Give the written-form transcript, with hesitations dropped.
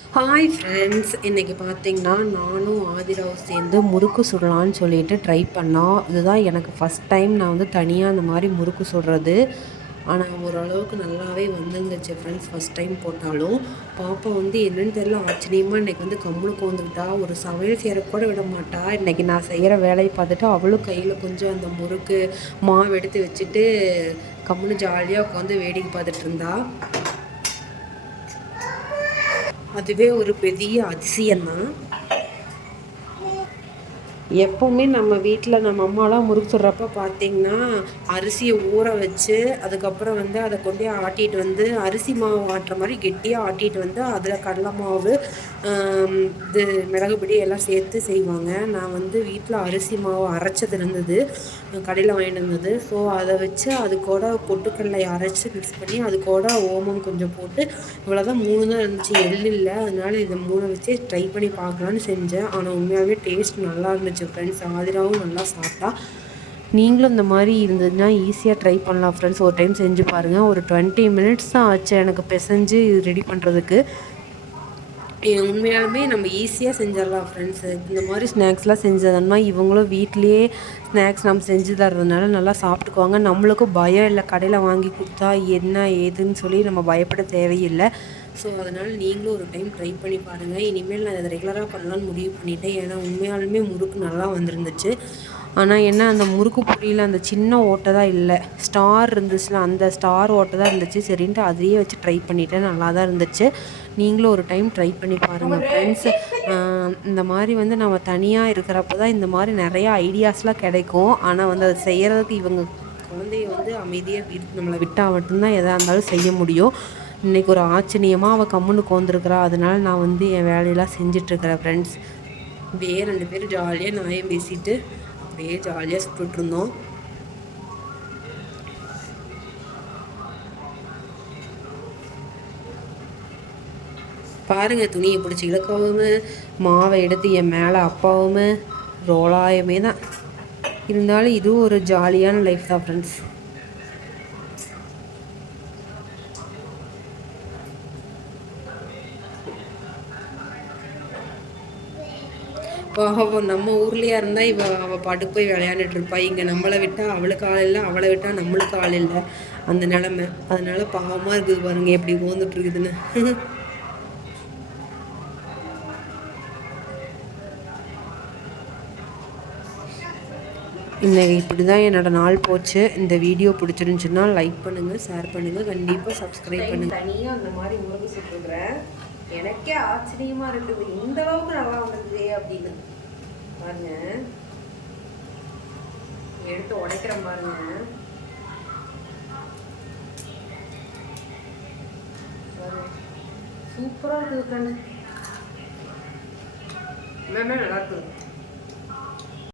Hi friends, இன்றைக்கி பார்த்தீங்கன்னா நானும் ஆதிராவும் சேர்ந்து முறுக்கு சுடலான்னு சொல்லிட்டு ட்ரை பண்ணோம். இதுதான் எனக்கு ஃபஸ்ட் டைம் நான் வந்து தனியாக அந்த மாதிரி முறுக்கு சுடுறது. ஆனால் ஓரளவுக்கு நல்லாவே வந்துருந்துச்சு ஃப்ரெண்ட்ஸ். ஃபஸ்ட் டைம் போட்டாலும் பாப்பா வந்து என்னென்னு தெரியல, ஆச்சரியமாக இன்றைக்கி வந்து கம்முனு உட்காந்துக்கிட்டா. ஒரு சமையல் செய்கிற கூட விட மாட்டா. இன்றைக்கி நான் செய்கிற வேலையை பார்த்துட்டு அவளும் கையில் கொஞ்சம் அந்த முறுக்கு மாவு எடுத்து வச்சுட்டு கம்முனு ஜாலியாக உட்காந்து வேடிக்கை பார்த்துட்டு இருந்தா. அதுவே ஒரு பெரிய அதிசயம்தான். எப்போவுமே நம்ம வீட்டில் நம்ம அம்மாலாம் முறுக்கு சுடுறப்ப பார்த்திங்கன்னா அரிசியை ஊற வச்சு அதுக்கப்புறம் வந்து அதை கொண்டு ஆட்டிகிட்டு வந்து அரிசி மாவு ஆட்டுற மாதிரி கெட்டியாக ஆட்டிகிட்டு வந்து அதில் கடலை மாவு இது மிளகு பொடி எல்லாம் சேர்த்து செய்வாங்க. நான் வந்து வீட்டில் அரிசி மாவு அரைச்சது இருந்தது, கடையில் வாங்கிட்டு வந்தது. ஸோ அதை வச்சு அது கூட பொட்டுக்கடலை அரைச்சி மிக்ஸ் பண்ணி அது கூட ஓமம் கொஞ்சம் போட்டு இவ்வளோதான், 3 தான் இருந்துச்சு, எள் இல்லை. அதனால் இதை 3 வச்சு ட்ரை பண்ணி பார்க்கலான்னு செஞ்சேன். ஆனால் உண்மையாகவே டேஸ்ட் நல்லா இருந்துச்சு ஃப்ரெண்ட்ஸ். ஆதிராவும் நல்லா சாப்பிட்டா. நீங்களும் இந்த மாதிரி இருந்ததுன்னா ஈஸியாக ட்ரை பண்ணலாம் ஃப்ரெண்ட்ஸ். ஒரு டைம் செஞ்சு பாருங்கள். ஒரு 20 மினிட்ஸ் தான் ஆச்சு எனக்கு பிசைஞ்சு இது ரெடி பண்ணுறதுக்கு. உண்மையாலுமே நம்ம ஈஸியாக செஞ்சிடலாம் ஃப்ரெண்ட்ஸு. இந்த மாதிரி ஸ்நாக்ஸ்லாம் செஞ்சதுன்னா இவங்களும் வீட்லேயே ஸ்நாக்ஸ் நம்ம செஞ்சு தர்றதுனால நல்லா சாப்பிட்டுக்குவாங்க. நம்மளுக்கும் பயம் இல்லை, கடையில் வாங்கி கொடுத்தா என்ன ஏதுன்னு சொல்லி நம்ம பயப்பட தேவையில்லை. ஸோ அதனால் நீங்களும் ஒரு டைம் ட்ரை பண்ணி பாருங்கள். இனிமேல் நான் அதை ரெகுலராக பண்ணலான்னு முடிவு பண்ணிட்டேன். ஏன்னா உண்மையாலுமே முறுக்கு நல்லா வந்துருந்துச்சு. ஆனால் என்ன, அந்த முறுக்கு பொடியில் அந்த சின்ன ஓட்டை தான் இல்லை, ஸ்டார் இருந்துச்சுல, அந்த ஸ்டார் ஓட்டை தான் இருந்துச்சு. சரின்ட்டு அதையே வச்சு ட்ரை பண்ணிவிட்டேன். நல்லா தான் இருந்துச்சு. நீங்களும் ஒரு டைம் ட்ரை பண்ணி பாருங்கள் ஃப்ரெண்ட்ஸ். இந்த மாதிரி வந்து நம்ம தனியாக இருக்கிறப்ப தான் இந்த மாதிரி நிறையா ஐடியாஸ்லாம் கிடைக்கும். ஆனால் வந்து அதை செய்கிறதுக்கு இவங்க குழந்தைய வந்து அமைதியாக நம்மளை விட்டால் மட்டும்தான் எதாக இருந்தாலும் செய்ய முடியும். இன்றைக்கி ஒரு ஆச்சரியமாக அவள் கம்முன்னு உட்காந்துருக்குறா. அதனால் நான் வந்து என் வேலையெல்லாம் செஞ்சிட்ருக்கிறேன் ஃப்ரெண்ட்ஸ். அப்படியே 2 பேரும் ஜாலியாக நாயம் பேசிட்டு அப்படியே ஜாலியாக சுட்டுட்ருந்தோம். பாருங்கள், துணியை பிடிச்சி இழுக்கவும் மாவை எடுத்து என் மேலே அப்பாவும் ரோலாயமே தான். இருந்தாலும் இதுவும் ஒரு ஜாலியான லைஃப் தான் ஃப்ரெண்ட்ஸ். பாவம், நம்ம ஊர்லேயா இருந்தால் அவள் பாட்டுக்கு போய் விளையாண்டுட்டு இருப்பா. இங்கே நம்மளை விட்டால் அவளுக்கு ஆள் இல்லை, அவளை விட்டால் நம்மளுக்கு ஆள் இல்லை, அந்த நிலமை. அதனால பாவமாக இருக்குது பாருங்க எப்படி ஓந்துட்டுருக்குதுன்னு. இன்றைக்கி இப்படி தான் என்னோடய நாள் போச்சு. இந்த வீடியோ பிடிச்சிருந்துச்சுன்னா லைக் பண்ணுங்கள், ஷேர் பண்ணுங்கள், கண்டிப்பாக சப்ஸ்கிரைப் பண்ணுங்கள். தனியாக அந்த மாதிரி முறுக்கு சுட்டுருக்குறேன். எனக்கே ஆச்சரியமாக இருக்குது, இந்த அளவுக்கு நல்லா வந்தது அப்படின்னு. பாருங்க, எடுத்து உடைக்கிறேன் பாருங்க. சூப்பராக இருக்குது கண்ணு, எல்லாமே நல்லா இருக்குது.